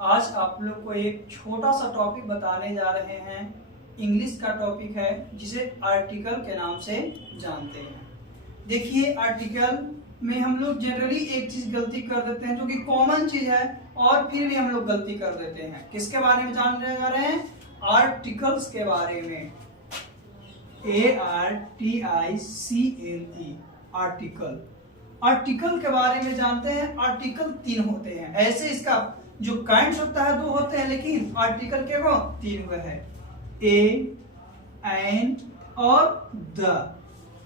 आज आप लोग को एक छोटा सा टॉपिक बताने जा रहे हैं। इंग्लिश का टॉपिक है जिसे आर्टिकल के नाम से जानते हैं। देखिए, आर्टिकल में हम लोग जनरली एक चीज गलती कर देते हैं जो कि कॉमन चीज है, और फिर भी हम लोग गलती कर देते हैं। किसके बारे में जानने जा रहे हैं? आर्टिकल्स के बारे में। ARTICLE article. आर्टिकल के बारे में जानते हैं। आर्टिकल 3 होते हैं। ऐसे इसका जो काइंड्स होता है 2 होते हैं, लेकिन आर्टिकल के वो 3 हुए हैं। ए, एन और द।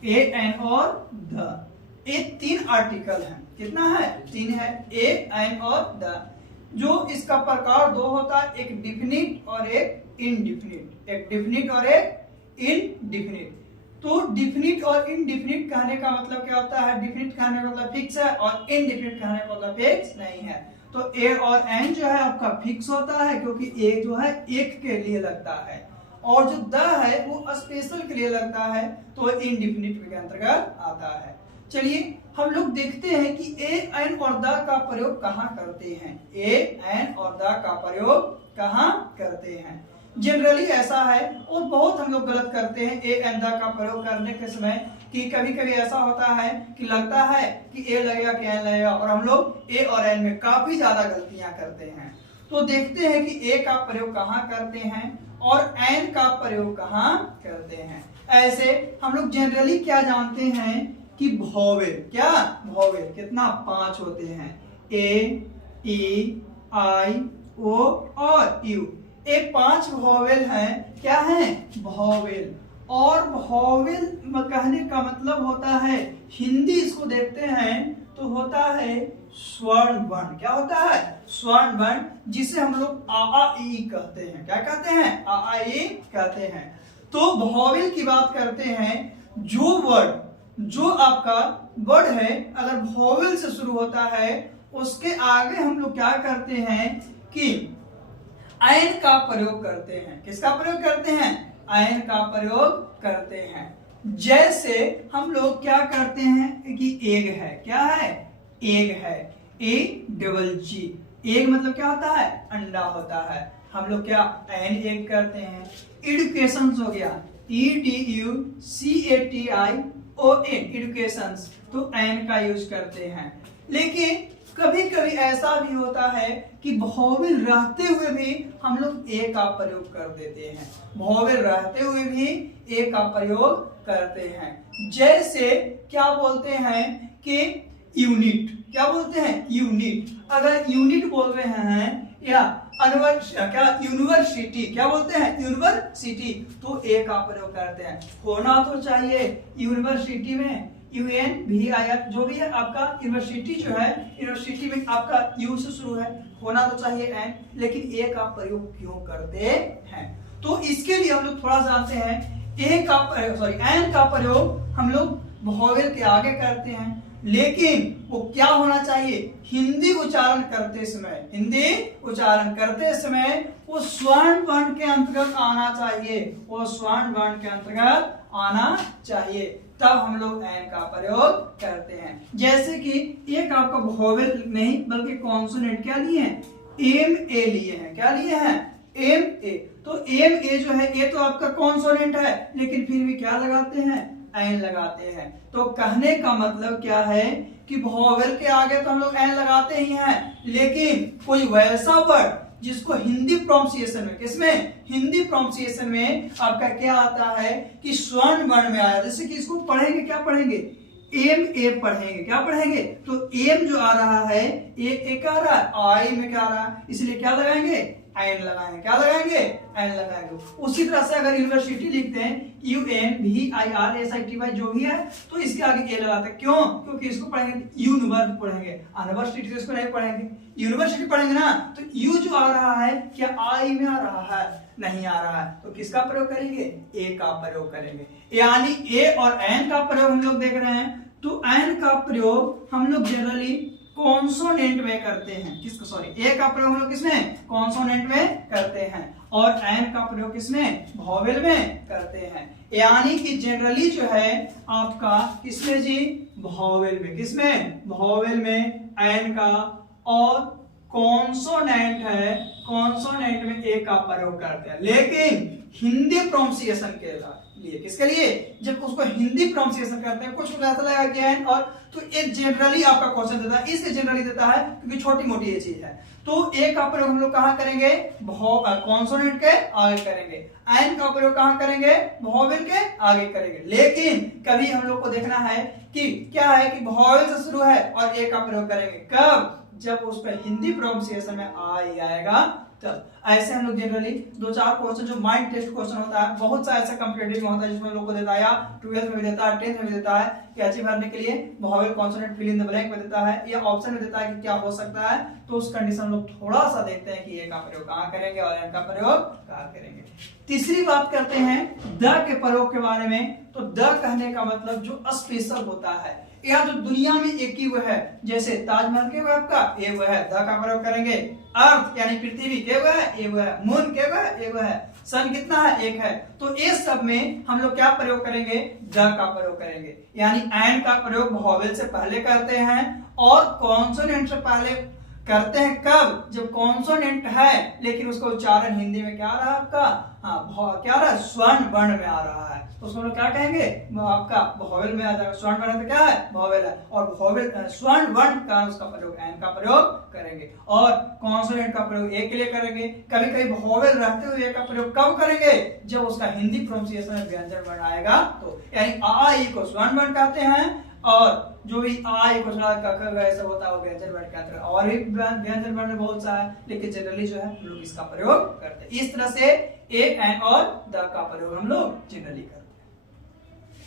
ए, एन और द, ये 3 आर्टिकल हैं। कितना है? 3 है। ए, एन और द। जो इसका प्रकार 2 होता है, एक डिफिनिट और एक इनडिफिनिट। एक डिफिनिट और एक इनडिफिनिट। तो डिफिनिट और इनडिफिनिट कहने का मतलब क्या होता है? डिफिनिट कहने का मतलब फिक्स है और इनडिफिनिट कहने का मतलब फिक्स नहीं है। तो ए और एन जो है आपका फिक्स होता है, क्योंकि ए जो है एक के लिए लगता है, और जो द है वो स्पेशल के लिए लगता है, तो इनडिफिनिट के अंतर्गत आता है। चलिए हम लोग देखते हैं कि ए, एन और द का प्रयोग कहाँ करते हैं। ए, एन और द का प्रयोग कहाँ करते हैं? जनरली ऐसा है, और बहुत हम लोग गलत करते हैं ए, एन, द का प्रयोग करने के समय, कि कभी कभी ऐसा होता है कि लगता है कि ए लगेगा कि एन लगेगा, और हम लोग ए और एन में काफी ज्यादा गलतियां करते हैं। तो देखते हैं कि ए का प्रयोग कहाँ करते हैं और एन का प्रयोग कहाँ करते हैं। ऐसे हम लोग जनरली क्या जानते हैं कि वोवेल। क्या वोवेल? कितना? 5 होते हैं। ए, ई, आई, ओ और यू। ये 5 वोवेल हैं। क्या है? वोवेल। और वोवेल कहने का मतलब होता है, हिंदी इसको देखते हैं तो होता है स्वर्ण वर्ण। क्या होता है? स्वर्ण वर्ण, जिसे हम लोग आ, ई कहते हैं। क्या कहते हैं? आ, ई कहते हैं। तो वोवेल की बात करते हैं। जो वर्ड, जो आपका वर्ड है, अगर वोवेल से शुरू होता है, उसके आगे हम लोग क्या करते हैं कि एन का प्रयोग करते हैं। किसका प्रयोग करते हैं? एन का प्रयोग करते हैं। जैसे हम लोग क्या करते हैं कि एग है। क्या है? एग है। A double ji. एग मतलब क्या होता है? अंडा होता है। हम लोग क्या एन एग करते हैं। एडुकेशन हो गया, EDUCATION एडुकेशन, तो एन का यूज करते हैं। लेकिन कभी कभी ऐसा भी होता है कि वोवेल रहते हुए भी हम लोग ए का प्रयोग कर देते हैं। वोवेल रहते हुए भी ए का प्रयोग करते हैं। जैसे क्या बोलते हैं कि यूनिट। क्या बोलते हैं? यूनिट। अगर यूनिट बोल रहे हैं, या क्या यूनिवर्सिटी, क्या बोलते हैं? यूनिवर्सिटी, तो ए का प्रयोग करते हैं। होना तो चाहिए यूनिवर्सिटी में UNVIR, जो भी है आपका यूनिवर्सिटी जो है, यूनिवर्सिटी में आपका यू से शुरू है, होना तो चाहिए एन, लेकिन ए का प्रयोग क्यों करते हैं? तो इसके लिए हम लोग थोड़ा जानते हैं। एन का प्रयोग हम लोग वोवेल के आगे करते हैं, लेकिन वो क्या होना चाहिए? हिंदी उच्चारण करते समय, हिंदी उच्चारण करते समय वो स्वर्ण वर्ण के अंतर्गत आना चाहिए। वो स्वर्ण वर्ण के अंतर्गत आना चाहिए, तब हम लोग एन का प्रयोग करते हैं। जैसे कि एक आपका वोवेल नहीं बल्कि कॉन्सोनेंट क्या लिए हैं? एम ए लिए हैं। क्या लिए हैं? M A. तो एम ए जो है, ये तो आपका कॉन्सोनेंट है, लेकिन फिर भी क्या लगाते हैं? एन लगाते हैं। तो कहने का मतलब क्या है कि वोवेल के आगे तो हम लोग एन लगाते ही हैं, लेकिन कोई वैसा वर्ड जिसको हिंदी प्रोनाउंसिएशन में, किसमें? हिंदी प्रोनाउंसिएशन में आपका क्या आता है कि स्वर्ण वर्ण में आया। जैसे कि इसको पढ़ेंगे, क्या पढ़ेंगे? एम ए पढ़ेंगे। क्या पढ़ेंगे? तो एम जो आ रहा है, एक आ रहा है, आई में क्या आ रहा है, इसलिए क्या लगाएंगे? एन लगाएंगे। क्या लगाएंगे? एन लगाएंगे। उसी तरह से अगर यूनिवर्सिटी लिखते हैं UNVIRSITY जो भी है, तो इसके आगे ए लगाते हैं। क्यों? क्योंकि इसको पढ़ेंगे यूनिवर्स पढ़ेंगे, यूनिवर्सिटी तो इसको नहीं पढ़ेंगे। यूनिवर्सिटी पढ़ेंगे ना, तो यू जो आ रहा है, क्या आई में आ रहा है? नहीं आ रहा है, तो किसका प्रयोग करेंगे? ए का प्रयोग करेंगे। यानी ए और एन का प्रयोग हम लोग देख रहे हैं। तो एन का प्रयोग हम लोग जनरली कॉन्सोनेंट में करते हैं। किसको? सॉरी, ए का प्रयोग हम लोग किसमें? कॉन्सोनेंट में करते हैं, और एन का प्रयोग किसमें? वोवेल में करते हैं। यानी कि जनरली जो है आपका किसमें जी? वोवेल में। किसमें? वोवेल में एन का और कॉन्सोनेंट है, कॉन्सोनेंट में ए का प्रयोग करते हैं, लेकिन हिंदी प्रोनाउंसिएशन के लिए, किसके लिए, जब उसको हिंदी प्रोनाउंसिएशन करते हैं, कुछ ऐसा लगा कि है और तो ये जनरली आपका क्वेश्चन देता है, इसलिए जनरली देता है क्योंकि छोटी मोटी ये चीज है। तो ए का प्रयोग हम लोग कहां करेंगे, कॉन्सोनेंट के आगे करेंगे, एन का प्रयोग कहां करेंगे, वोवेल के आगे करेंगे। लेकिन कभी हम लोग को देखना है कि क्या है कि वोवेल से शुरू है और ए का प्रयोग करेंगे, कब, जब उस पर हिंदी प्रोनाउंसिएशन में आई आएगा तब। ऐसे हम लोग जनरली 2-4 क्वेश्चन जो माइंड टेस्ट क्वेश्चन होता है, बहुत सा ऐसा कॉम्पिटिटिव में होता है जिसमें लोग को देता है, या 12th में भी देता है, 10th में भी देता है, कैची भरने के लिए vowel consonant fill in the blank में देता है, या ऑप्शन में देता है कि क्या हो सकता है। तो उस कंडीशन लोग थोड़ा सा देखते हैं कि ए का प्रयोग कहां करेंगे और एन का प्रयोग कहां करेंगे। तीसरी बात करते हैं द के प्रयोग के बारे में। तो द कहने का मतलब जो स्पेशल होता है, या जो दुनिया में एक ही वो है, जैसे ताजमहल के वो आपका ए वो है, द का प्रयोग करेंगे। अर्थ यानी पृथ्वी के वो है, ए वो है। मून के वो है, ए वो है। सन कितना है, एक है। तो इस सब में हम लोग क्या प्रयोग करेंगे, द का प्रयोग करेंगे। यानी एन का प्रयोग वोवेल से पहले करते हैं और कॉन्सोनेंट से पहले करते हैं, कब, जब कॉन्सोनेंट है लेकिन उसका उच्चारण हिंदी में क्या आ रहा है आपका, क्या आ रहा है, स्वर्ण वर्ण में आ रहा है, तो उसको हम लोग क्या कहेंगे, आपका वोवेल में आ जाएगा। स्वर्ण वर्ण तो क्या है, वोवेल है, और वोवेल स्वर्ण वर्ण का उसका प्रयोग एन का प्रयोग करेंगे, और कॉन्सोनेंट का प्रयोग ए के लिए करेंगे। कभी कभी वोवेल रहते हुए ए का प्रयोग कब करेंगे, जब उसका हिंदी प्रोनाउंसिएशन में व्यंजन वर्ण आएगा तो। यानी आ ई को स्वर्ण वर्ण कहते हैं, और जो भी आई को ऐसा होता है वो व्यंजन वर्ण कहते हैं। और भी व्यंजन वर्ण बहुत सा है, लेकिन जनरली जो है हम लोग इसका प्रयोग करते हैं। इस तरह से ए एन और द का प्रयोग हम लोग जनरली करते हैं।